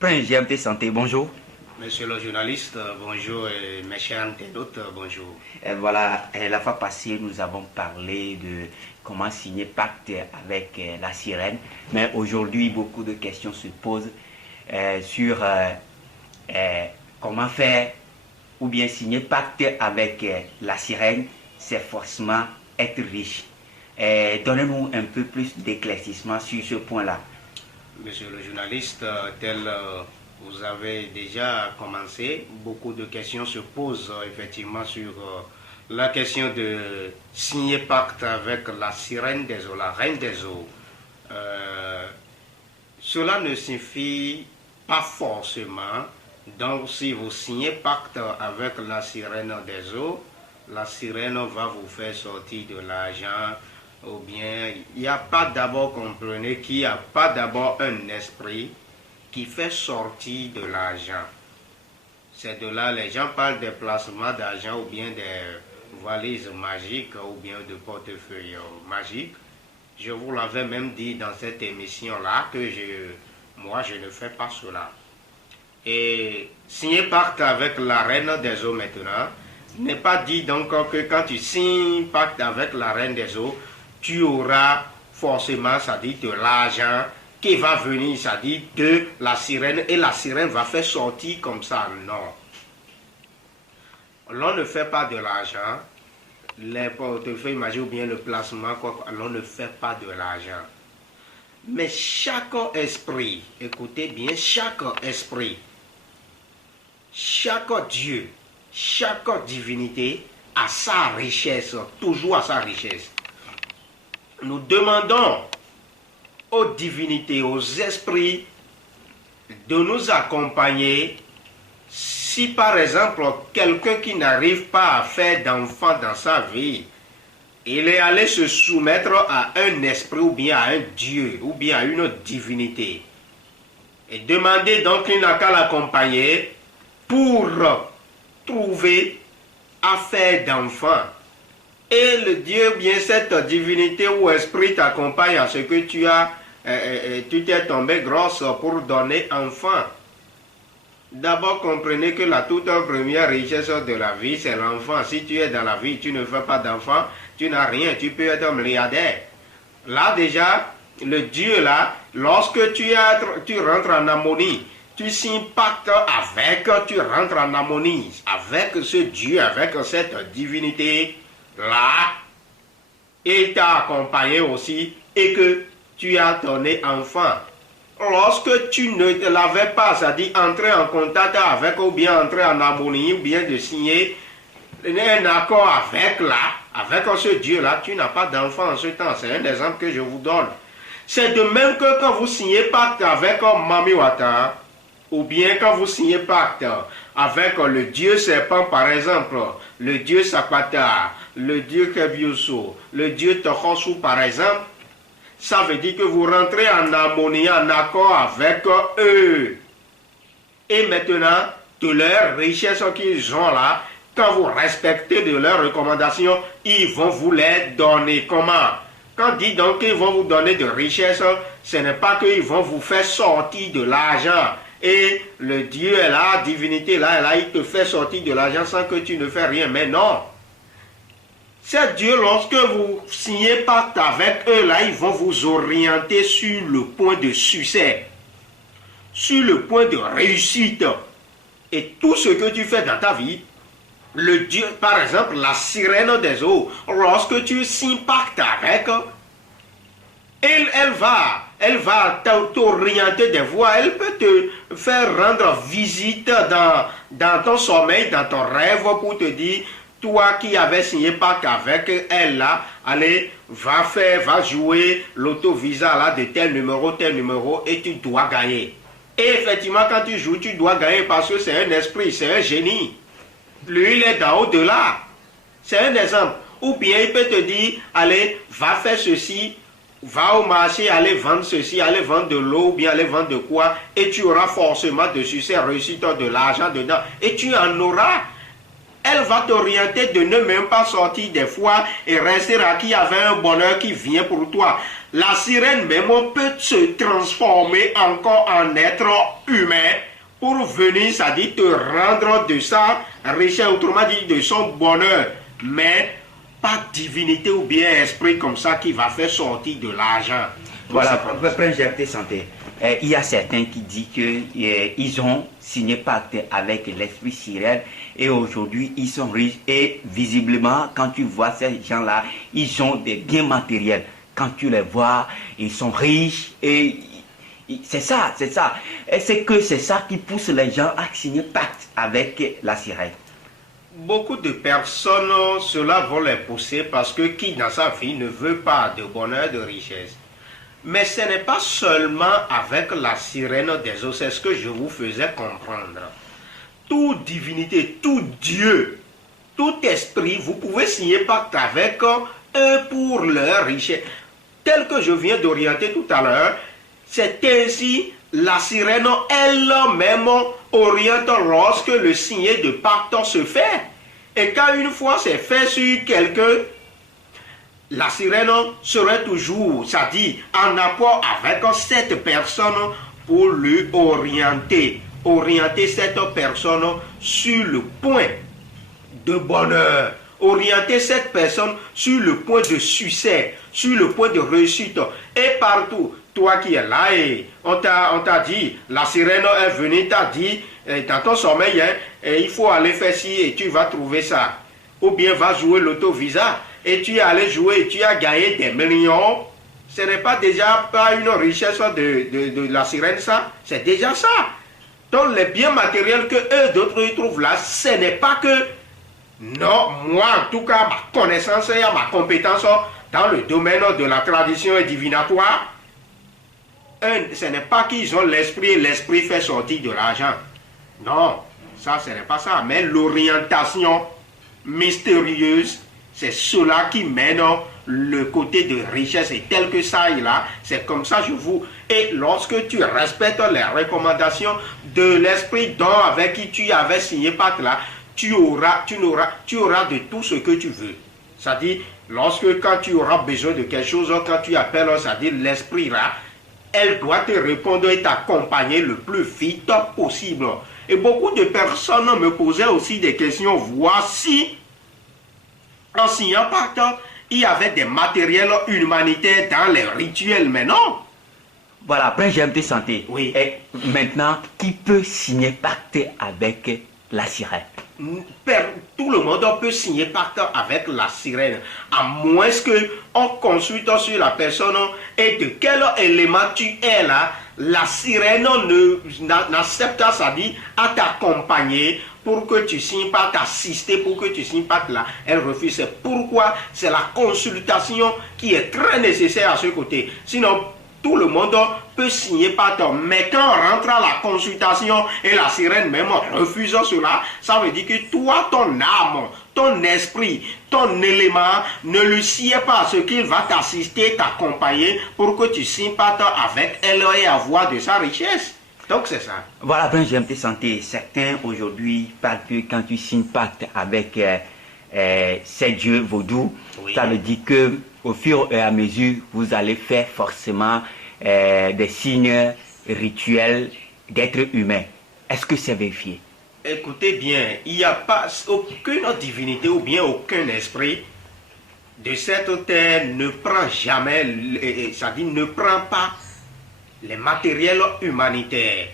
Prince GMT Santé, bonjour. Monsieur le journaliste, bonjour et mes chers internautes, bonjour. Et voilà, la fois passée, nous avons parlé de comment signer pacte avec la sirène. Mais aujourd'hui, beaucoup de questions se posent sur comment faire ou bien signer pacte avec la sirène, c'est forcément être riche. Donnez-nous un peu plus d'éclaircissement sur ce point-là. Monsieur le journaliste, vous avez déjà commencé, beaucoup de questions se posent effectivement sur la question de signer pacte avec la sirène des eaux, la reine des eaux. Cela ne signifie pas forcément, donc si vous signez pacte avec la sirène des eaux, la sirène va vous faire sortir de l'argent, ou bien il n'y a pas d'abord, comprenez qu'il n'y a pas d'abord un esprit qui fait sortir de l'argent. C'est de là les gens parlent des placements d'argent ou bien des valises magiques ou bien de portefeuilles magiques. Je vous l'avais même dit dans cette émission-là que moi je ne fais pas cela. Et signer pacte avec la reine des eaux maintenant n'est pas dit donc que quand tu signes pacte avec la reine des eaux, tu auras forcément, ça dit, de l'argent qui va venir, ça dit, de la sirène, et la sirène va faire sortir comme ça. Non. L'on ne fait pas de l'argent, les portefeuilles magiques ou bien le placement, l'on ne fait pas de l'argent. Mais chaque esprit, écoutez bien, chaque esprit, chaque Dieu, chaque divinité a sa richesse, toujours a sa richesse. Nous demandons aux divinités, aux esprits de nous accompagner si par exemple quelqu'un qui n'arrive pas à faire d'enfant dans sa vie, il est allé se soumettre à un esprit ou bien à un Dieu ou bien à une divinité et demander donc qu'il n'a qu'à l'accompagner pour trouver à faire d'enfant. Et le Dieu, bien cette divinité ou esprit t'accompagne à ce que tu t'es tombé grosse pour donner enfant. D'abord, comprenez que la toute première richesse de la vie, c'est l'enfant. Si tu es dans la vie, tu ne fais pas d'enfant, tu n'as rien, tu peux être milliardaire. Là déjà, le Dieu là, lorsque tu rentres en harmonie, tu signes pacte avec, tu rentres en harmonie avec ce Dieu, avec cette divinité. Là, il t'a accompagné aussi et que tu as donné enfant. Lorsque tu ne l'avais pas, c'est-à-dire entrer en contact avec ou bien entrer en harmonie ou bien de signer un accord avec ce Dieu-là, tu n'as pas d'enfant en ce temps. C'est un exemple que je vous donne. C'est de même que quand vous signez pacte avec Mami Wata, ou bien quand vous signez pacte avec le dieu serpent par exemple, le dieu Sapata, le dieu Kebiuso, le dieu Tohosu par exemple, ça veut dire que vous rentrez en harmonie, en accord avec eux. Et maintenant, de leurs richesses qu'ils ont là, quand vous respectez de leurs recommandations, ils vont vous les donner. Comment? Quand dit donc qu'ils vont vous donner de richesses, ce n'est pas qu'ils vont vous faire sortir de l'argent. Et le Dieu est là, la divinité est là, il te fait sortir de l'argent sans que tu ne fais rien. Mais non. C'est Dieu, lorsque vous signez pacte avec eux, là, ils vont vous orienter sur le point de succès, sur le point de réussite. Et tout ce que tu fais dans ta vie, le Dieu, par exemple, la sirène des eaux, lorsque tu signes pacte avec, elle va t'orienter des voies, elle peut te faire rendre visite dans ton sommeil, dans ton rêve pour te dire, toi qui avais signé pacte avec elle là, allez, va jouer l'auto-visa là de tel numéro et tu dois gagner. Et effectivement, quand tu joues, tu dois gagner parce que c'est un esprit, c'est un génie. Lui, il est d'en haut-delà. C'est un exemple. Ou bien il peut te dire, allez, va faire ceci, va au marché, allez vendre ceci, allez vendre de l'eau, ou bien allez vendre de quoi, et tu auras forcément de succès, réussite, de l'argent dedans, et tu en auras. Elle va t'orienter de ne même pas sortir des fois et rester à qui avait un bonheur qui vient pour toi. la sirène même peut se transformer encore en être humain pour venir, ça dit, te rendre de sa richesse, autrement dit, de son bonheur. Mais pas divinité ou bien esprit comme ça qui va faire sortir de l'argent. Voilà, Prince Gervais Santé. Il y a certains qui disent qu'ils ont signé pacte avec l'esprit sirène et aujourd'hui ils sont riches et visiblement quand tu vois ces gens-là, ils ont des biens matériels. Quand tu les vois, ils sont riches et c'est ça. Et c'est que c'est ça qui pousse les gens à signer pacte avec la sirène. Beaucoup de personnes, cela va les pousser parce que qui dans sa vie ne veut pas de bonheur, de richesse. Mais ce n'est pas seulement avec la sirène des eaux, c'est ce que je vous faisais comprendre. Toute divinité, tout Dieu, tout esprit, vous pouvez signer pacte avec eux pour leur richesse. Tel que je viens d'orienter tout à l'heure, c'est ainsi la sirène elle-même oriente lorsque le signé de pacte se fait. Et quand une fois c'est fait sur quelqu'un, la sirène serait toujours, ça dit, en apport avec cette personne pour lui orienter cette personne sur le point de bonheur, orienter cette personne sur le point de succès, sur le point de réussite. Et partout, toi qui es là et on t'a dit, la sirène est venue, t'a dit, dans ton sommeil, il faut aller faire ci et tu vas trouver ça. Ou bien va jouer l'auto-visa et tu es allé jouer et tu as gagné des millions. Ce n'est pas déjà pas une richesse de la sirène ça, c'est déjà ça. Donc les biens matériels que eux d'autres y trouvent là, ce n'est pas que, non, moi en tout cas, ma connaissance et ma compétence dans le domaine de la tradition et divinatoire, ce n'est pas qu'ils ont l'esprit et l'esprit fait sortir de l'argent. Non, ça ce n'est pas ça, mais l'orientation mystérieuse, c'est cela qui mène le côté de richesse et tel que ça est là, c'est comme ça je vous... Et lorsque tu respectes les recommandations de l'esprit dont avec qui tu avais signé pacte là, tu auras de tout ce que tu veux. C'est-à-dire, quand tu auras besoin de quelque chose, quand tu appelles, c'est-à-dire l'esprit là, elle doit te répondre et t'accompagner le plus vite possible. Et beaucoup de personnes me posaient aussi des questions. Voici, en signant pacte, il y avait des matériels humanitaires dans les rituels, mais non. Voilà, après j'aime te santé. Oui. Et maintenant, qui peut signer pacte avec la sirène? Tout le monde peut signer pacte avec la sirène, à moins qu'on consulte sur la personne et de quel élément tu es là. La sirène n'accepte pas, ça dit, à t'accompagner pour que tu signes pas, t'assister pour que tu signes pas là. Elle refuse. C'est pourquoi c'est la consultation qui est très nécessaire à ce côté. Sinon, tout le monde peut signer pacte, mais quand on rentre à la consultation et la sirène même refuse cela, ça veut dire que toi, ton âme, ton esprit, ton élément ne lui sied pas ce qu'il va t'assister, t'accompagner pour que tu signes pacte avec elle et avoir de sa richesse. Donc c'est ça. Voilà, ben j'aime te santé. Certains aujourd'hui parlent que quand tu signes pacte avec ces dieux vaudous, oui, ça veut dire que au fur et à mesure, vous allez faire forcément des signes rituels d'être humain. Est-ce que c'est vérifié? Écoutez bien, il n'y a pas aucune divinité ou bien aucun esprit de cette terre ne prend jamais, ça dit ne prend pas les matériels humanitaires.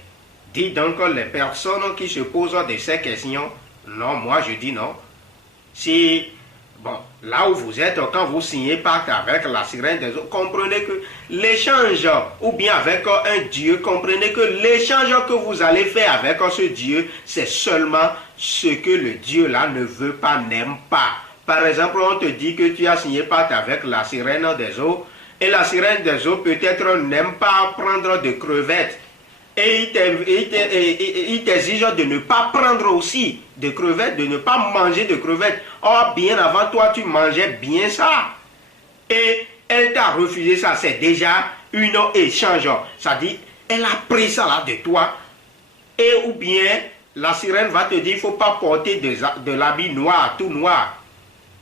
Dis donc les personnes qui se posent de ces questions, non, moi je dis non. Si, bon, là où vous êtes, quand vous signez pacte avec la sirène des eaux, comprenez que l'échange, ou bien avec un Dieu, comprenez que l'échange que vous allez faire avec ce Dieu, c'est seulement ce que le Dieu là ne veut pas, n'aime pas. Par exemple, on te dit que tu as signé pacte avec la sirène des eaux, et la sirène des eaux peut-être n'aime pas prendre de crevettes. Et il t'exige de ne pas prendre aussi de crevettes, de ne pas manger de crevettes. Or, bien avant toi, tu mangeais bien ça. Et elle t'a refusé ça. C'est déjà une échange. Ça dit, elle a pris ça là de toi. Et ou bien, la sirène va te dire, il ne faut pas porter de l'habit noir, tout noir.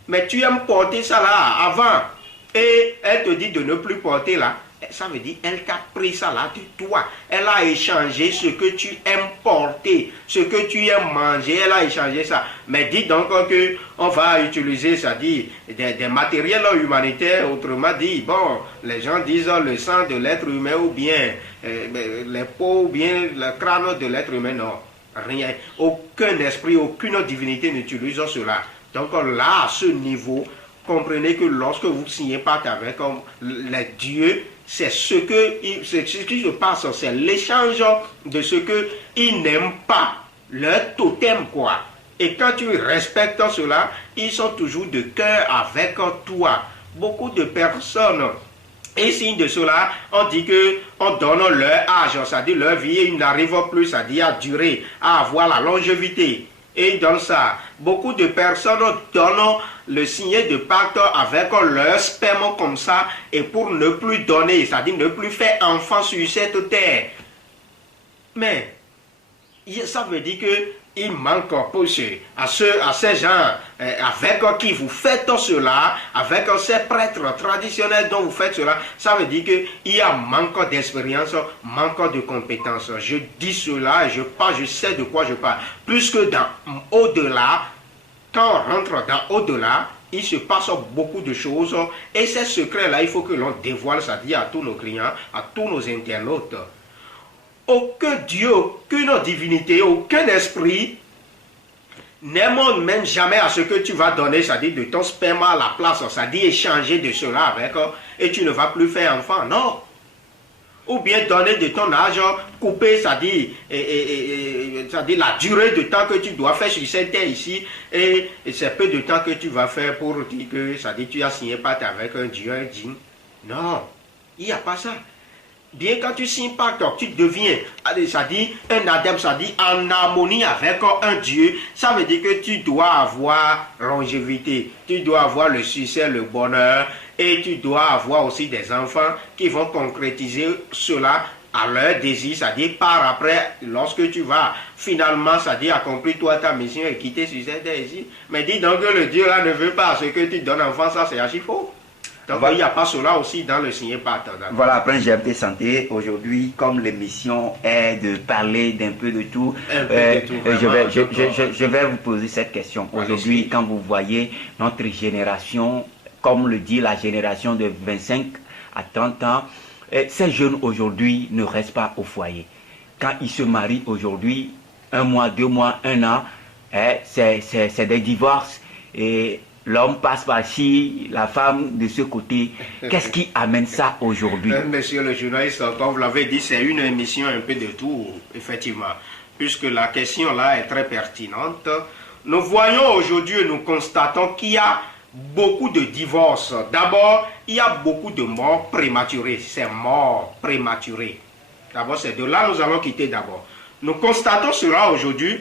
Mais tu aimes porter ça là avant. et elle te dit de ne plus porter là, ça veut dire elle t'a pris ça là de toi. Elle a échangé ce que tu aimes porter, ce que tu aimes manger, elle a échangé ça. Mais dis donc que on va utiliser, ça dit, des matériels humanitaires, autrement dit, bon, les gens disent le sang de l'être humain ou bien les peaux ou bien le crâne de l'être humain, non, rien. Aucun esprit, aucune divinité n'utilise cela. Donc là, à ce niveau, comprenez que lorsque vous signez pacte avec les dieux, c'est ce qui se passe, c'est l'échange de ce qu'ils n'aiment pas, leur totem quoi. Et quand tu respectes cela, ils sont toujours de cœur avec toi. Beaucoup de personnes, et signe de cela, on dit que on donne leur âge, c'est-à-dire leur vie, ils n'arrivent plus, c'est-à-dire à durer, à avoir la longévité. Et dans ça, beaucoup de personnes donnent le signe de pacte avec leur sperme comme ça, et pour ne plus donner, c'est-à-dire ne plus faire enfant sur cette terre. Mais ça veut dire que il manque pour à ces gens avec qui vous faites cela, avec ces prêtres traditionnels dont vous faites cela, ça veut dire qu'il y a manque d'expérience, manque de compétences. Je dis cela et je sais de quoi je parle. Puisque dans au-delà, quand on rentre dans au-delà, il se passe beaucoup de choses et ces secrets-là, il faut que l'on dévoile, c'est-à-dire à tous nos clients, à tous nos internautes. Aucun Dieu, aucune divinité, aucun esprit n'aime même jamais à ce que tu vas donner, c'est-à-dire de ton sperme à la place, c'est-à-dire échanger de cela avec, et tu ne vas plus faire enfant, non. Ou bien donner de ton âge, couper, c'est-à-dire la durée de temps que tu dois faire sur cette terre ici, et c'est peu de temps que tu vas faire pour dire que, c'est-à-dire tu as signé pacte avec un Dieu, un djinn. Non, il n'y a pas ça. Bien quand tu signes pacte, tu deviens, c'est-à-dire un adepte, c'est-à-dire en harmonie avec un Dieu, ça veut dire que tu dois avoir longévité, tu dois avoir le succès, le bonheur, et tu dois avoir aussi des enfants qui vont concrétiser cela à leur désir, c'est-à-dire par après, lorsque tu vas finalement, c'est-à-dire accomplir toi ta mission et quitter sur cette terre ici. Mais dis donc que le Dieu là ne veut pas ce que tu donnes enfant, ça c'est archi faux. Donc voilà. Il n'y a pas cela aussi dans le signé pacte. Voilà, Prince GMT Santé, aujourd'hui, comme l'émission est de parler d'un peu de tout, je vais vous poser cette question. Aujourd'hui, quand vous voyez notre génération, comme le dit la génération de 25 à 30 ans, ces jeunes aujourd'hui ne restent pas au foyer. Quand ils se marient aujourd'hui, 1 mois, 2 mois, 1 an, c'est des divorces et l'homme passe par-ci, la femme de ce côté. Qu'est-ce qui amène ça aujourd'hui? Monsieur le journaliste, comme vous l'avez dit, c'est une émission un peu de tout, effectivement. Puisque la question là est très pertinente. Nous voyons aujourd'hui et nous constatons qu'il y a beaucoup de divorces. D'abord, il y a beaucoup de morts prématurées. C'est morts prématurées. D'abord, c'est de là que nous allons quitter d'abord. Nous constatons cela aujourd'hui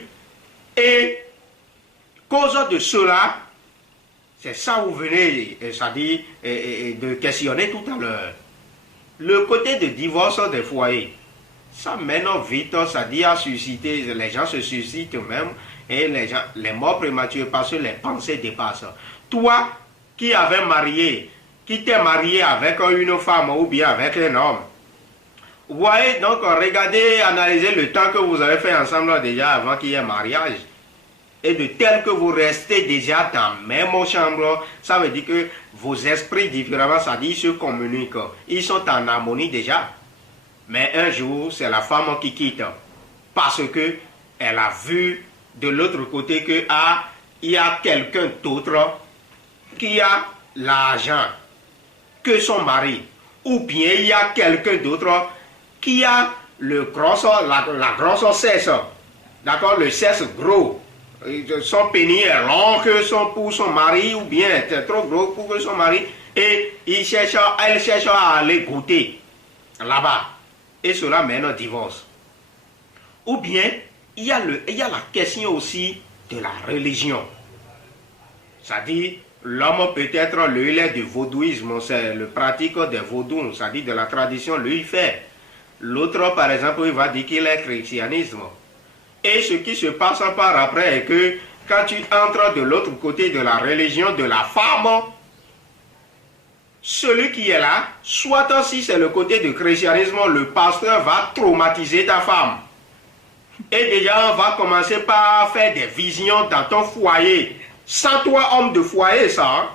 et cause de cela, c'est ça où vous venez, c'est-à-dire de questionner tout à l'heure. Le côté de divorce des foyers, ça mène vite, c'est-à-dire à susciter, les gens se suscitent eux-mêmes et les morts prématurés parce que les pensées dépassent. Toi qui avais marié, qui t'es marié avec une femme ou bien avec un homme, vous voyez, donc regardez, analysez le temps que vous avez fait ensemble déjà avant qu'il y ait mariage. Et de tel que vous restez déjà dans la même chambre, ça veut dire que vos esprits différemment, ça dit, se communiquent. Ils sont en harmonie déjà. Mais un jour, c'est la femme qui quitte. Parce que elle a vu de l'autre côté que il y a quelqu'un d'autre qui a l'argent que son mari. Ou bien il y a quelqu'un d'autre qui a la grosse cesse. D'accord, le cesse gros. Son pénis est long pour son mari ou bien est trop gros pour son mari et elle cherche à aller goûter là-bas et cela mène au divorce. Ou bien il y a la question aussi de la religion, c'est-à-dire l'homme peut-être lui il est du vaudouisme, c'est le pratique des vaudous, c'est-à-dire de la tradition lui il fait. L'autre par exemple il va dire qu'il est christianisme. Et ce qui se passe par après est que quand tu entres de l'autre côté de la religion de la femme, celui qui est là, soit si c'est le côté du christianisme, le pasteur va traumatiser ta femme. Et déjà, on va commencer par faire des visions dans ton foyer. Sans toi, homme de foyer, ça. Hein?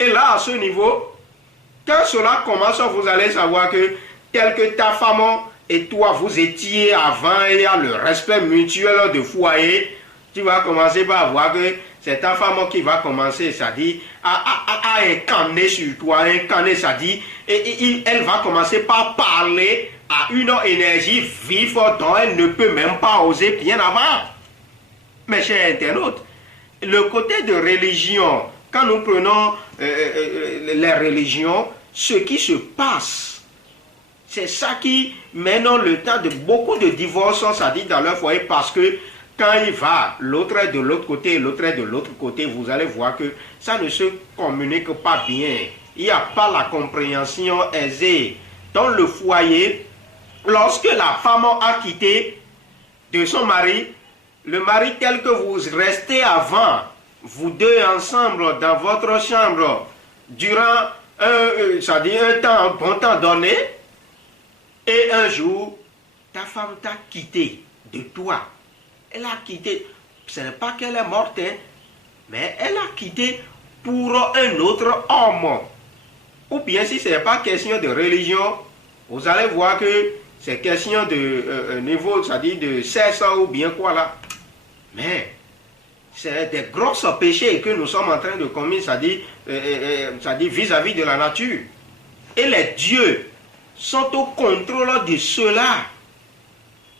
Et là, à ce niveau, quand cela commence, vous allez savoir que tel que ta femme et toi, vous étiez avant, et il y a le respect mutuel de foyer, tu vas commencer par voir que c'est ta femme qui va commencer, ça dit, à incarner sur toi, incarner, ça dit, et elle va commencer par parler à une énergie vive dont elle ne peut même pas oser bien avant. Mes chers internautes, le côté de religion, quand nous prenons les religions, ce qui se passe, c'est ça qui mène le temps de beaucoup de divorces, ça dit, dans leur foyer, parce que quand il va, l'autre est de l'autre côté, l'autre est de l'autre côté, vous allez voir que ça ne se communique pas bien. Il n'y a pas la compréhension aisée. Dans le foyer, lorsque la femme a quitté de son mari, le mari tel que vous restez avant, vous deux ensemble dans votre chambre, durant un bon temps donné, et un jour, ta femme t'a quitté de toi. Elle a quitté, ce n'est pas qu'elle est morte, hein, mais elle a quitté pour un autre homme. Ou bien si ce n'est pas question de religion, vous allez voir que c'est question de niveau, c'est-à-dire de sexe ou bien quoi là. Mais c'est des gros péchés que nous sommes en train de commettre, c'est-à-dire vis-à-vis de la nature. Et les dieux sont au contrôle de cela.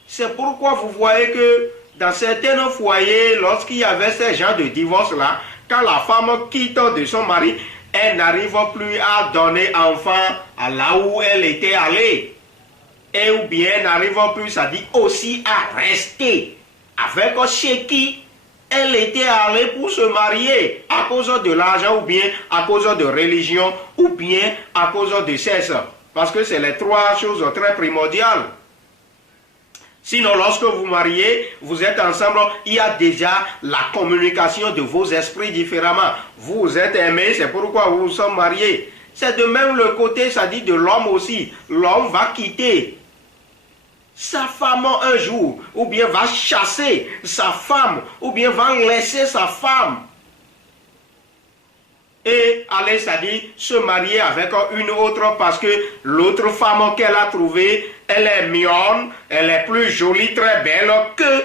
C'est pourquoi vous voyez que dans certains foyers, lorsqu'il y avait ce genre de divorce-là, quand la femme quitte de son mari, elle n'arrive plus à donner enfant à là où elle était allée. Et ou bien elle n'arrive plus, ça dit aussi à rester avec chez qui elle était allée pour se marier, à cause de l'argent, ou bien à cause de religion, ou bien à cause de sexe. Parce que c'est les trois choses très primordiales. Sinon, lorsque vous mariez, vous êtes ensemble, il y a déjà la communication de vos esprits différemment. Vous êtes aimés, c'est pourquoi vous vous sommes mariés. C'est de même le côté, ça dit de l'homme aussi. L'homme va quitter sa femme un jour, ou bien va chasser sa femme, ou bien va laisser sa femme. Et aller, c'est-à-dire se marier avec une autre parce que l'autre femme qu'elle a trouvée, elle est mignonne, elle est plus jolie, très belle que,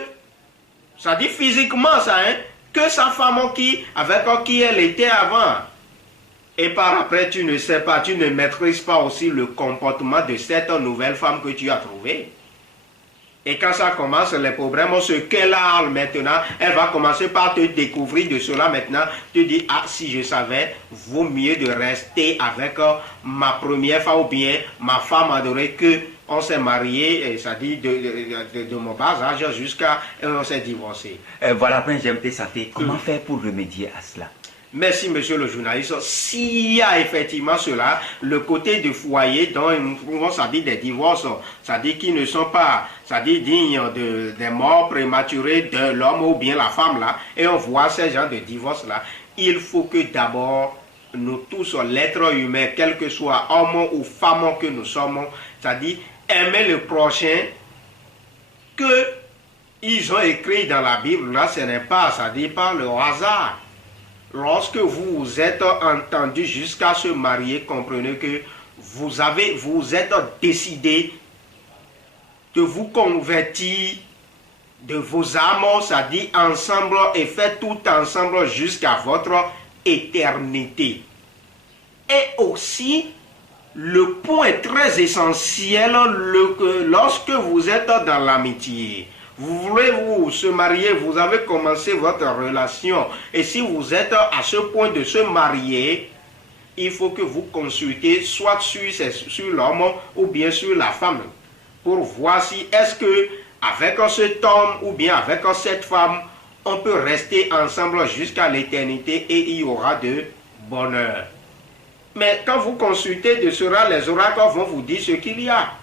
ça dit physiquement ça, hein, que sa femme avec qui elle était avant. Et par après, tu ne sais pas, tu ne maîtrises pas aussi le comportement de cette nouvelle femme que tu as trouvée. Et quand ça commence, les problèmes, ce qu'elle a maintenant, elle va commencer par te découvrir de cela maintenant. Tu dis, ah, si je savais, vaut mieux de rester avec ma première femme ou bien ma femme adorée que on s'est marié, ça dit de mon bas âge jusqu'à on s'est divorcé. Voilà, j'aimerais savoir comment faire pour remédier à cela. Merci, monsieur le journaliste. S'il y a effectivement cela, le côté du foyer, dont ça dit des divorces, ça dit qu'ils ne sont pas, ça dit dignes des morts prématurées de l'homme ou bien la femme là, et on voit ces gens de divorce là, il faut que d'abord, nous tous, l'être humain, quel que soit homme ou femme que nous sommes, ça dit aimer le prochain, que ils ont écrit dans la Bible, là, ce n'est pas, ça dit pas le hasard. Lorsque vous vous êtes entendu jusqu'à se marier, comprenez que vous êtes décidé de vous convertir de vos âmes, ça dit ensemble et faites tout ensemble jusqu'à votre éternité. Et aussi, le point très essentiel, lorsque vous êtes dans l'amitié, vous voulez vous se marier, vous avez commencé votre relation. Et si vous êtes à ce point de se marier, il faut que vous consultez soit sur l'homme ou bien sur la femme. Pour voir si est-ce que avec cet homme ou bien avec cette femme, on peut rester ensemble jusqu'à l'éternité et il y aura de bonheur. Mais quand vous consultez de cela, les oracles vont vous dire ce qu'il y a.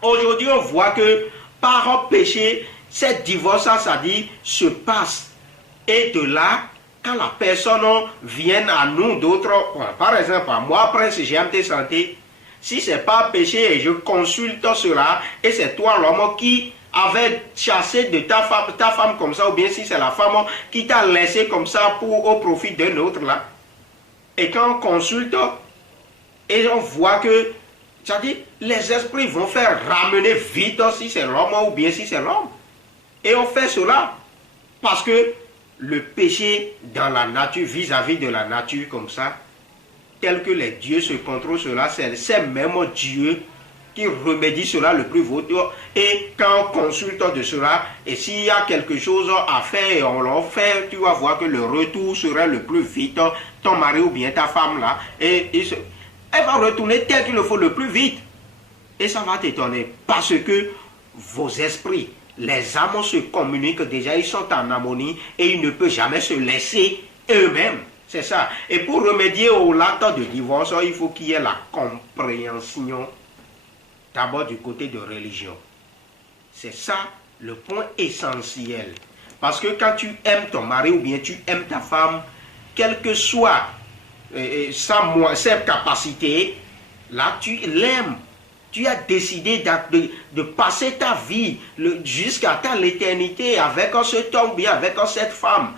Aujourd'hui, on voit que par péché, cette divorce, ça dit, se passe. Et de là, quand la personne vient à nous d'autres, par exemple, moi, Prince GMT Santé, si ce n'est pas péché et je consulte cela, et c'est toi l'homme qui avait chassé de ta femme comme ça, ou bien si c'est la femme qui t'a laissé comme ça au profit d'un autre là, et quand on consulte, et on voit que, c'est-à-dire, les esprits vont faire ramener vite si c'est l'homme ou bien si c'est l'homme. Et on fait cela parce que le péché dans la nature, vis-à-vis de la nature comme ça, tel que les dieux se contrôlent cela, c'est même Dieu qui remédie cela le plus vite. Et quand on consulte de cela, et s'il y a quelque chose à faire et on l'a fait, tu vas voir que le retour serait le plus vite. Ton mari ou bien ta femme là, elle va retourner tel qu'il le faut le plus vite. Et ça va t'étonner parce que vos esprits, les âmes se communiquent déjà, ils sont en harmonie et ils ne peuvent jamais se laisser eux-mêmes. C'est ça. Et pour remédier au l'acte de divorce, il faut qu'il y ait la compréhension d'abord du côté de religion. C'est ça le point essentiel. Parce que quand tu aimes ton mari ou bien tu aimes ta femme, quelle que soit sa capacité, là tu l'aimes. Tu as décidé de passer ta vie jusqu'à l'éternité avec cet homme, bien avec cette femme.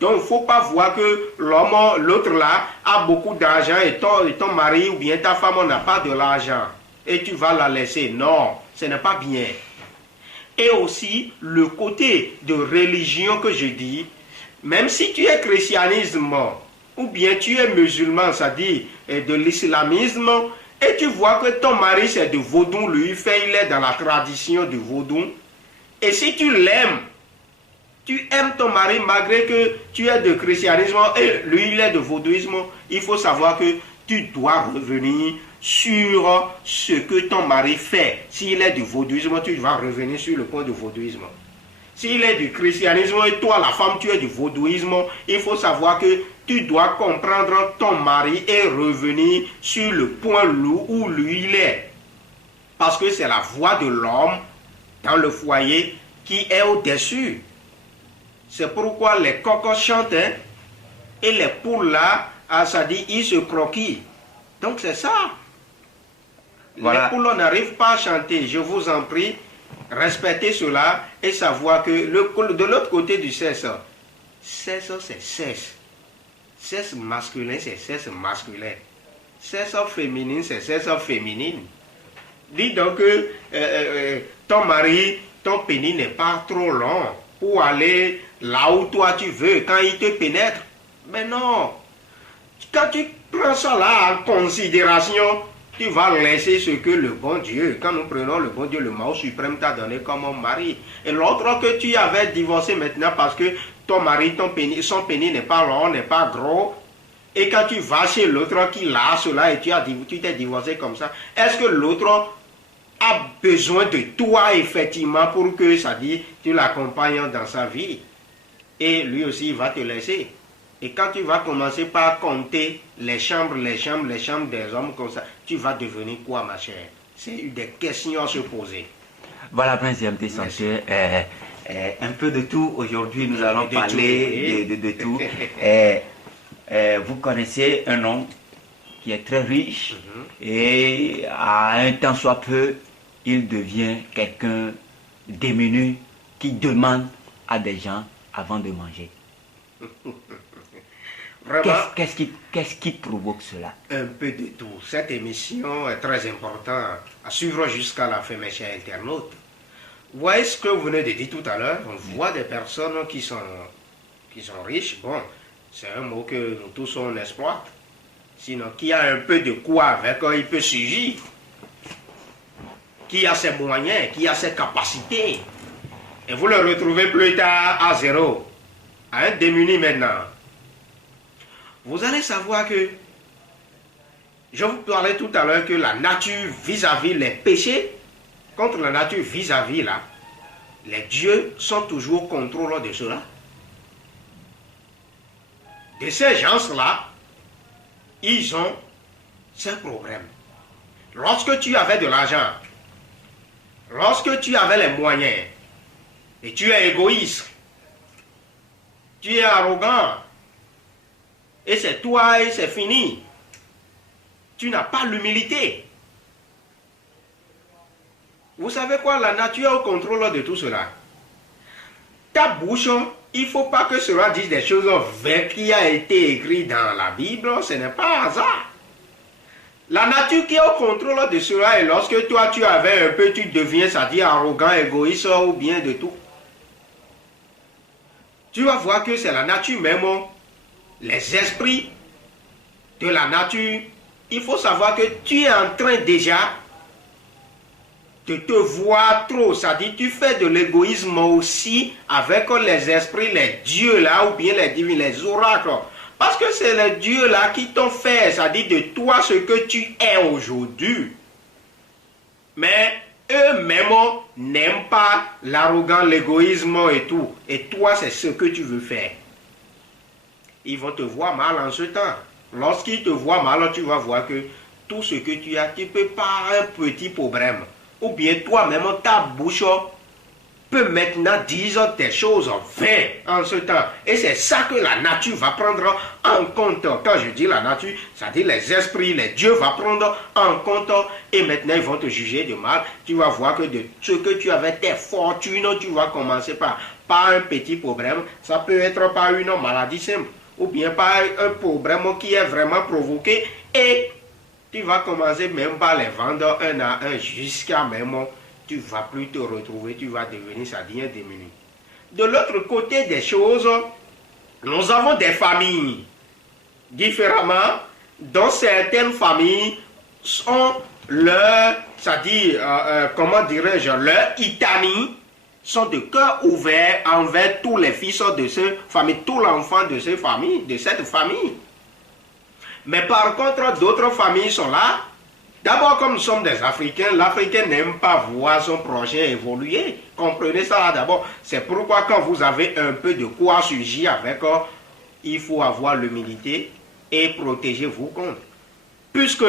Donc, il ne faut pas voir que l'autre là, a beaucoup d'argent et ton mari ou bien ta femme n'a pas de l'argent. Et tu vas la laisser. Non, ce n'est pas bien. Et aussi, le côté de religion que je dis, même si tu es christianisme ou bien tu es musulman, c'est-à-dire de l'islamisme, et tu vois que ton mari c'est de vaudou, lui il est dans la tradition du vaudou. Et si tu l'aimes, tu aimes ton mari malgré que tu es de christianisme et lui il est de vaudouisme, il faut savoir que tu dois revenir sur ce que ton mari fait. S'il est du vaudouisme, tu dois revenir sur le point du vaudouisme. S'il est du christianisme et toi la femme tu es du vaudouisme, il faut savoir que tu dois comprendre ton mari et revenir sur le point où lui il est. Parce que c'est la voix de l'homme dans le foyer qui est au-dessus. C'est pourquoi les coqs chantent et les poules là, ça dit, ils se croquillent. Donc c'est ça. Voilà. Les poules n'arrivent pas à chanter. Je vous en prie, respectez cela et savoir que de l'autre côté du sexe, sexe c'est sexe. Sexe masculin, c'est sexe masculin. Sexe féminin, c'est sexe féminine. Dis donc que ton mari, ton pénis n'est pas trop long pour aller là où toi tu veux, quand il te pénètre. Mais non. Quand tu prends ça là en considération, tu vas laisser ce que le bon Dieu, quand nous prenons le bon Dieu, le Mao suprême t'a donné comme mari. Et l'autre que tu avais divorcé maintenant parce que ton mari, son pénis n'est pas long, n'est pas gros. Et quand tu vas chez l'autre qui l'a cela et tu t'es divorcé comme ça, est-ce que l'autre a besoin de toi effectivement pour que ça dit tu l'accompagnes dans sa vie? Et lui aussi il va te laisser. Et quand tu vas commencer par compter les chambres des hommes comme ça, tu vas devenir quoi, ma chère? C'est des questions à se poser. Voilà, Prince GMT Santé, un peu de tout. Aujourd'hui, nous allons parler de tout. Vous connaissez un homme qui est très riche et à un temps soit peu, il devient quelqu'un démuni qui demande à des gens avant de manger. Qu'est-ce qui provoque cela? Un peu de tout. Cette émission est très importante à suivre jusqu'à la fin, mes chers internautes. Vous voyez ce que vous venez de dire tout à l'heure? On voit des personnes qui sont riches. Bon, c'est un mot que nous tous on exploite. Sinon, qui a un peu de quoi avec, il peut surgir. Qui a ses moyens, qui a ses capacités. Et vous le retrouvez plus tard à zéro. À un démuni maintenant. Vous allez savoir que, je vous parlais tout à l'heure que la nature vis-à-vis les péchés, contre la nature vis-à-vis là, les dieux sont toujours au contrôle de cela. De ces gens-là, ils ont ces problèmes. Lorsque tu avais de l'argent, lorsque tu avais les moyens, et tu es égoïste, tu es arrogant, Et c'est toi et c'est fini. Tu n'as pas l'humilité. Vous savez quoi? La nature est au contrôle de tout cela. Ta bouche, il ne faut pas que cela dise des choses vraies qui a été écrit dans la Bible. Ce n'est pas hasard. La nature qui est au contrôle de cela, et lorsque toi tu avais un peu, tu deviens, c'est-à-dire arrogant, égoïste ou bien de tout. Tu vas voir que c'est la nature même, les esprits de la nature. Il faut savoir que tu es en train déjà de te voir trop. C'est-à-dire tu fais de l'égoïsme aussi avec les esprits, les dieux là, ou bien les divins, les oracles. Parce que c'est les dieux là qui t'ont fait, c'est-à-dire de toi ce que tu es aujourd'hui. Mais eux-mêmes n'aiment pas l'arrogance, l'égoïsme et tout. Et toi, c'est ce que tu veux faire. Ils vont te voir mal en ce temps. Lorsqu'ils te voient mal, tu vas voir que tout ce que tu as, tu peux par un petit problème. Ou bien toi-même, ta bouche peut maintenant dire des choses vraies en ce temps. Et c'est ça que la nature va prendre en compte. Quand je dis la nature, c'est-à-dire les esprits, les dieux vont prendre en compte. Et maintenant, ils vont te juger de mal. Tu vas voir que de ce que tu avais, tes fortunes, tu vas commencer par un petit problème. Ça peut être par une maladie simple. Ou bien par un problème qui est vraiment provoqué. Et tu vas commencer même par les vendre un à un jusqu'à même... Tu ne vas plus te retrouver, tu vas devenir, ça devient diminué. De l'autre côté des choses, nous avons des familles différemment, dont certaines familles sont leur, c'est-à-dire, comment dirais-je, leur itami, sont de cœur ouvert envers tous les fils de cette famille, tous l'enfant de cette famille. Mais par contre, d'autres familles sont là. D'abord, comme nous sommes des Africains, l'Africain n'aime pas voir son projet évoluer. Comprenez ça d'abord. C'est pourquoi quand vous avez un peu de quoi surgir avec, il faut avoir l'humilité et protéger vos comptes. Puisque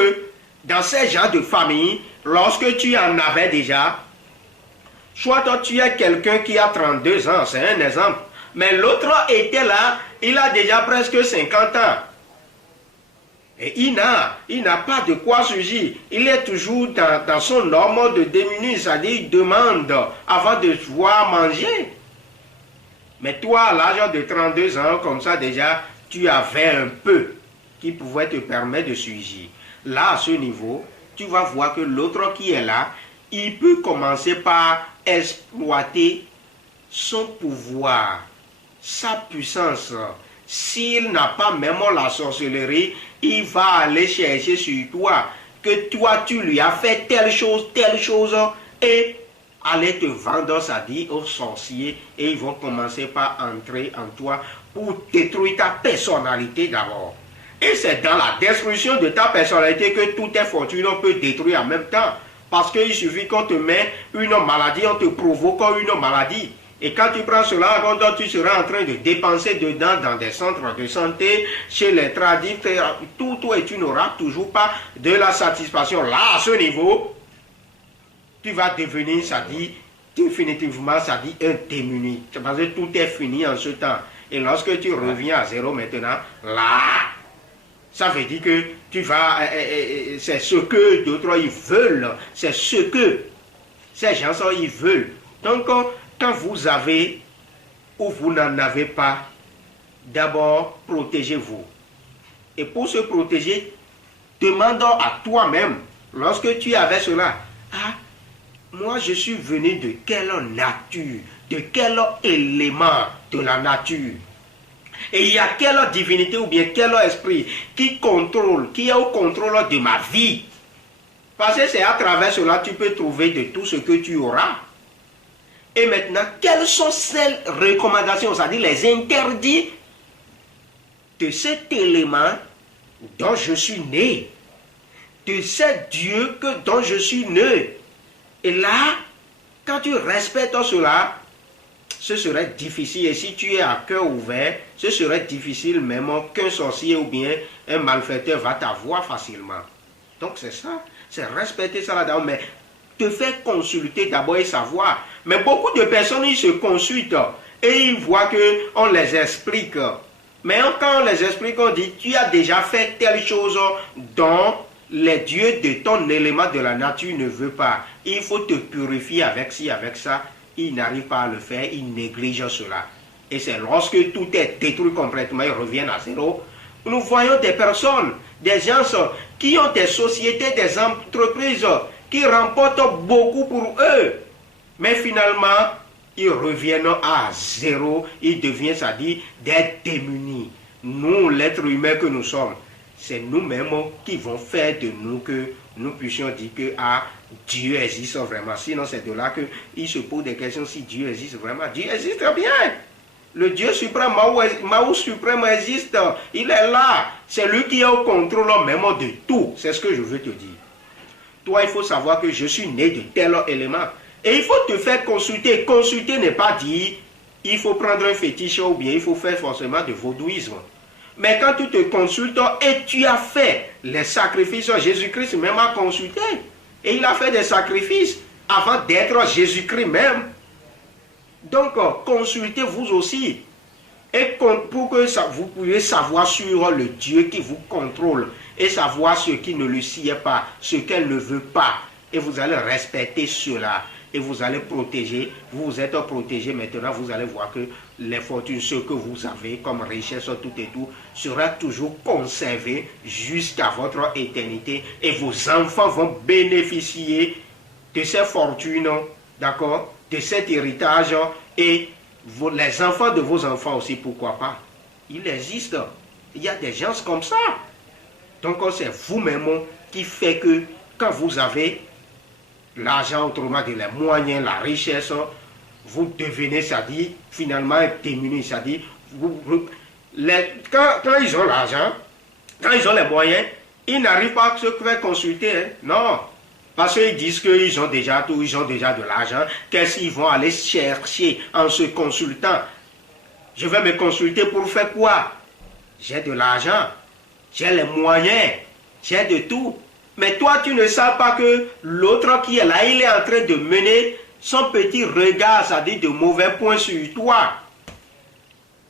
dans ces genres de famille, lorsque tu en avais déjà, soit toi tu es quelqu'un qui a 32 ans, c'est un exemple. Mais l'autre était là, il a déjà presque 50 ans. Et il n'a pas de quoi surgir. Il est toujours dans son norme de démuni, c'est-à-dire il demande avant de pouvoir manger. Mais toi, à l'âge de 32 ans, comme ça déjà, tu avais un peu qui pouvait te permettre de surgir. Là, à ce niveau, tu vas voir que l'autre qui est là, il peut commencer par exploiter son pouvoir, sa puissance. S'il n'a pas même la sorcellerie, il va aller chercher sur toi que toi tu lui as fait telle chose, et aller te vendre, ça dit, aux sorciers, et ils vont commencer par entrer en toi pour détruire ta personnalité d'abord. Et c'est dans la destruction de ta personnalité que toutes tes fortunes peut détruire en même temps. Parce qu'il suffit qu'on te met une maladie, on te provoque une maladie. Et quand tu prends cela, tu seras en train de dépenser dedans dans des centres de santé, chez les tradis, tout, et tu n'auras toujours pas de la satisfaction. Là, à ce niveau, tu vas devenir, ça dit, définitivement, ça dit, un démuni. Parce que tout est fini en ce temps. Et lorsque tu reviens à zéro maintenant, là, ça veut dire que tu vas, c'est ce que d'autres ils veulent, c'est ce que ces gens ils veulent. Donc, quand vous avez ou vous n'en avez pas, d'abord, protégez-vous. Et pour se protéger, demandons à toi-même, lorsque tu avais cela, moi je suis venu de quelle nature, de quel élément de la nature? Et il y a quelle divinité ou bien quel esprit qui contrôle, qui est au contrôle de ma vie? Parce que c'est à travers cela que tu peux trouver de tout ce que tu auras. Et maintenant, quelles sont ces recommandations, c'est-à-dire les interdits de cet élément dont je suis né, de ce Dieu dont je suis né? Et là, quand tu respectes cela, ce serait difficile. Et si tu es à cœur ouvert, ce serait difficile même qu'un sorcier ou bien un malfaiteur va t'avoir facilement. Donc c'est ça, c'est respecter ça là-dedans. Mais te faire consulter d'abord et savoir. Mais beaucoup de personnes, ils se consultent et ils voient qu'on les explique Mais quand les esprits ont dit, tu as déjà fait telle chose dont les dieux de ton élément de la nature ne veulent pas. Il faut te purifier avec ci, avec ça. Ils n'arrivent pas à le faire, ils négligent cela. Et c'est lorsque tout est détruit complètement, ils reviennent à zéro. Nous voyons des personnes, des gens qui ont des sociétés, des entreprises qui remportent beaucoup pour eux. Mais finalement, ils reviennent à zéro, ils deviennent, c'est-à-dire, des démunis. Nous, l'être humain que nous sommes, c'est nous-mêmes qui vont faire de nous que nous puissions dire que Dieu existe vraiment. Sinon, c'est de là qu'il se pose des questions si Dieu existe vraiment. Dieu existe bien. Le Dieu suprême, Mahou suprême existe. Il est là. C'est lui qui est au contrôle même de tout. C'est ce que je veux te dire. Toi, il faut savoir que je suis né de tel élément. Et il faut te faire consulter. Consulter n'est pas dire il faut prendre un fétiche ou bien il faut faire forcément de vaudouisme. Mais quand tu te consultes et tu as fait les sacrifices, Jésus-Christ même a consulté. Et il a fait des sacrifices avant d'être Jésus-Christ même. Donc, consultez-vous aussi. Et pour que vous puissiez savoir sur le Dieu qui vous contrôle. Et savoir ce qui ne le sied pas, ce qu'elle ne veut pas. Et vous allez respecter cela. Et vous allez protéger. Vous êtes protégé maintenant. Vous allez voir que les fortunes, ce que vous avez comme richesse, tout et tout, sera toujours conservé jusqu'à votre éternité. Et vos enfants vont bénéficier de ces fortunes, d'accord, de cet héritage. Et les enfants de vos enfants aussi, pourquoi pas. Il existe. Il y a des gens comme ça. Donc c'est vous-même qui fait que quand vous avez l'argent, autrement dit les moyens, la richesse, vous devenez, c'est-à-dire, finalement, démunis, c'est-à-dire, quand ils ont l'argent, quand ils ont les moyens, ils n'arrivent pas à se faire consulter, hein. Non, parce qu'ils disent qu'ils ont déjà tout, ils ont déjà de l'argent, qu'est-ce qu'ils vont aller chercher en se consultant? Je vais me consulter pour faire quoi? J'ai de l'argent, j'ai les moyens, j'ai de tout. Mais toi, tu ne sais pas que l'autre qui est là, il est en train de mener son petit regard, c'est-à-dire de mauvais points sur toi.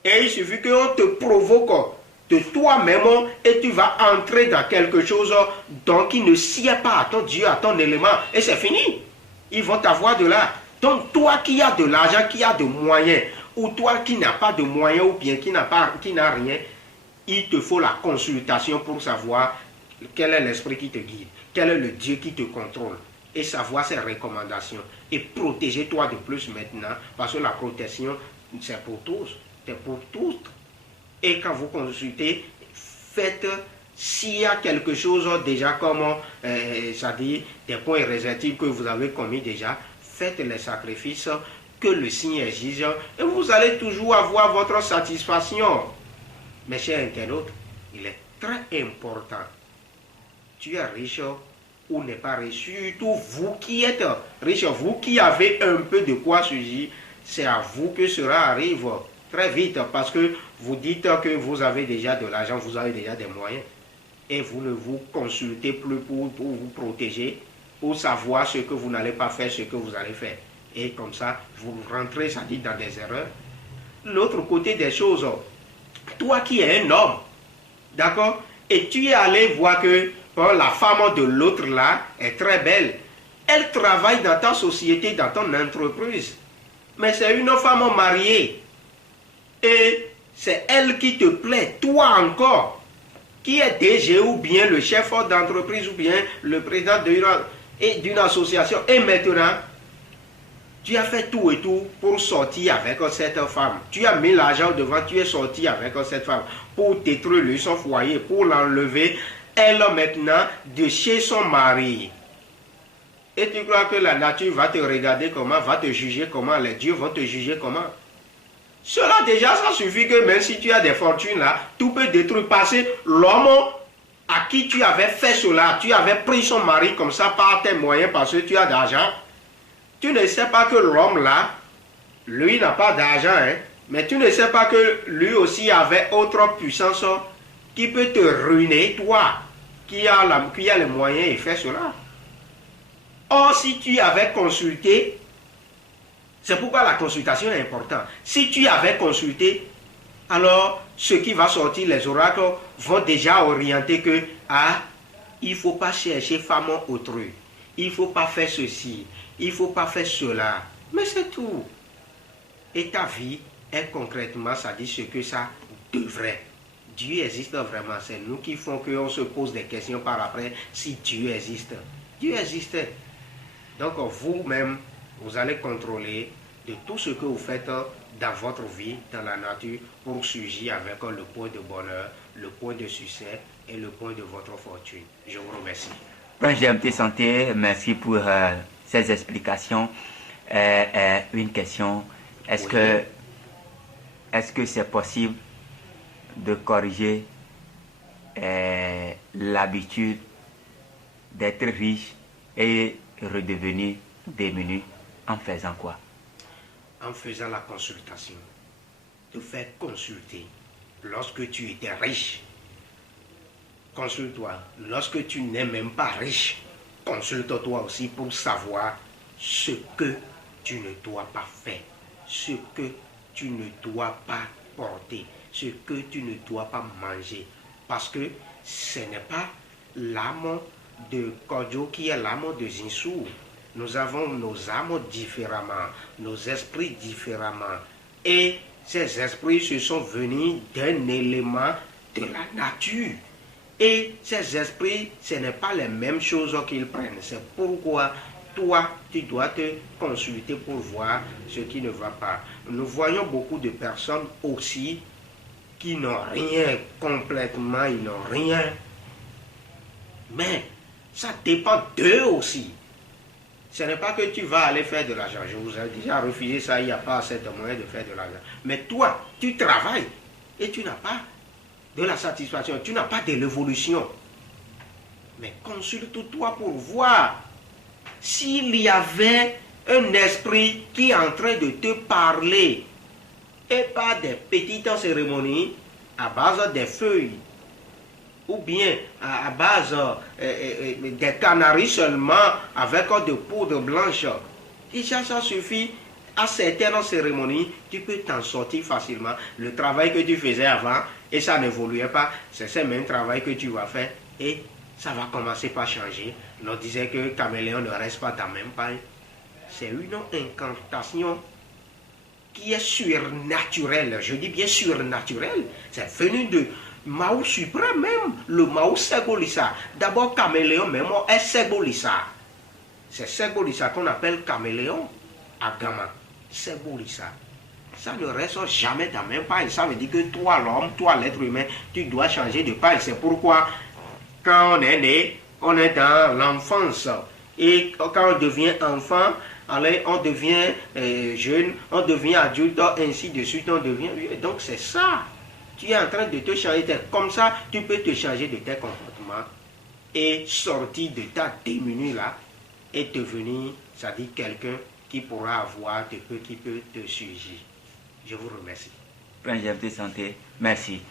Et il suffit qu'on te provoque de toi-même et tu vas entrer dans quelque chose donc il ne sied pas à ton Dieu, à ton élément. Et c'est fini. Ils vont t'avoir de là. Donc toi qui as de l'argent, qui as de moyens, ou toi qui n'as pas de moyens ou bien qui n'a rien, il te faut la consultation pour savoir quel est l'esprit qui te guide, quel est le Dieu qui te contrôle, et savoir ses recommandations. Et protéger-toi de plus maintenant, parce que la protection, c'est pour tous, c'est pour tous. Et quand vous consultez, faites, s'il y a quelque chose déjà comme, c'est-à-dire des points réservatifs que vous avez commis déjà, faites les sacrifices que le signe exige, et vous allez toujours avoir votre satisfaction. Mes chers internautes, il est très important. Tu es riche ou n'est pas riche, surtout vous qui êtes riche, vous qui avez un peu de quoi surgir, c'est à vous que cela arrive très vite parce que vous dites que vous avez déjà de l'argent, vous avez déjà des moyens et vous ne vous consultez plus pour vous protéger, pour savoir ce que vous n'allez pas faire, ce que vous allez faire. Et comme ça, vous rentrez, ça dit, dans des erreurs. L'autre côté des choses, toi qui es un homme, d'accord, et tu es allé voir que la femme de l'autre là est très belle. Elle travaille dans ta société, dans ton entreprise. Mais c'est une femme mariée. Et c'est elle qui te plaît, toi encore, qui est DG ou bien le chef d'entreprise ou bien le président d'une association. Et maintenant, tu as fait tout et tout pour sortir avec cette femme. Tu as mis l'argent devant, tu es sorti avec cette femme pour détruire son foyer, pour l'enlever, elle maintenant, de chez son mari. Et tu crois que la nature va te regarder comment, va te juger comment, les dieux vont te juger comment? Cela déjà, ça suffit que même si tu as des fortunes là, tout peut détruire. Parce que l'homme à qui tu avais fait cela, tu avais pris son mari comme ça par tes moyens parce que tu as d'argent. Tu ne sais pas que l'homme là, lui n'a pas d'argent, hein, mais tu ne sais pas que lui aussi avait autre puissance qui peut te ruiner, toi, qui a les moyens et fait cela. Or, si tu avais consulté, c'est pourquoi la consultation est importante. Si tu avais consulté, alors ce qui va sortir, les oracles vont déjà orienter que il ne faut pas chercher femme autrui, il ne faut pas faire ceci, il ne faut pas faire cela. Mais c'est tout. Et ta vie est concrètement, ça dit ce que ça devrait. Dieu existe vraiment. C'est nous qui font qu'on se pose des questions par après si Dieu existe. Dieu existe. Donc vous-même, vous allez contrôler de tout ce que vous faites dans votre vie, dans la nature, pour surgir avec le point de bonheur, le point de succès et le point de votre fortune. Je vous remercie. Prince GMT Santé, merci pour ces explications. Une question, est-ce que c'est possible de corriger l'habitude d'être riche et redevenir démuni en faisant quoi? En faisant la consultation. Te faire consulter. Lorsque tu étais riche, consulte-toi. Lorsque tu n'es même pas riche, consulte-toi aussi pour savoir ce que tu ne dois pas faire, ce que tu ne dois pas porter, ce que tu ne dois pas manger. Parce que ce n'est pas l'âme de Kodjo qui est l'âme de Zinsou. Nous avons nos âmes différemment, nos esprits différemment. Et ces esprits se sont venus d'un élément de la nature. Et ces esprits, ce n'est pas les mêmes choses qu'ils prennent. C'est pourquoi toi, tu dois te consulter pour voir ce qui ne va pas. Nous voyons beaucoup de personnes aussi qui n'ont rien complètement, ils n'ont rien. Mais ça dépend d'eux aussi. Ce n'est pas que tu vas aller faire de l'argent. Je vous ai déjà refusé ça, il n'y a pas assez de moyens de faire de l'argent. Mais toi, tu travailles et tu n'as pas de la satisfaction, tu n'as pas de l'évolution. Mais consulte-toi pour voir s'il y avait un esprit qui est en train de te parler et pas des petites cérémonies à base des feuilles ou bien à base des canaries seulement avec de poudre blanche. Déjà ça suffit. À certaines cérémonies, tu peux t'en sortir facilement. Le travail que tu faisais avant et ça n'évoluait pas, c'est ce même travail que tu vas faire et ça va commencer par changer. On disait que caméléon ne reste pas dans la même paille. C'est une incantation qui est surnaturelle. Je dis bien surnaturelle. C'est venu de Mao suprême même, le Mao Segolissa. D'abord caméléon même est Segolissa. C'est Segolissa qu'on appelle caméléon à Gama. Segolissa. Ça ne reste jamais dans la même paille. Ça veut dire que toi l'homme, toi l'être humain, tu dois changer de paille. C'est pourquoi quand on est né, on est dans l'enfance. Et quand on devient enfant, allez, on devient jeune, on devient adulte, ainsi de suite, on devient vieux. Donc c'est ça. Tu es en train de te changer. Comme ça, tu peux te changer de tes comportements et sortir de ta démunie là et devenir, ça dit, quelqu'un qui pourra avoir de peu qui peut te surgir. Je vous remercie. Prince GMT Santé, merci.